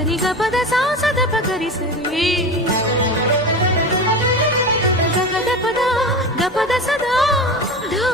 సరి గపద సా సద పగరి సరి గగద పద గపద సదా ధ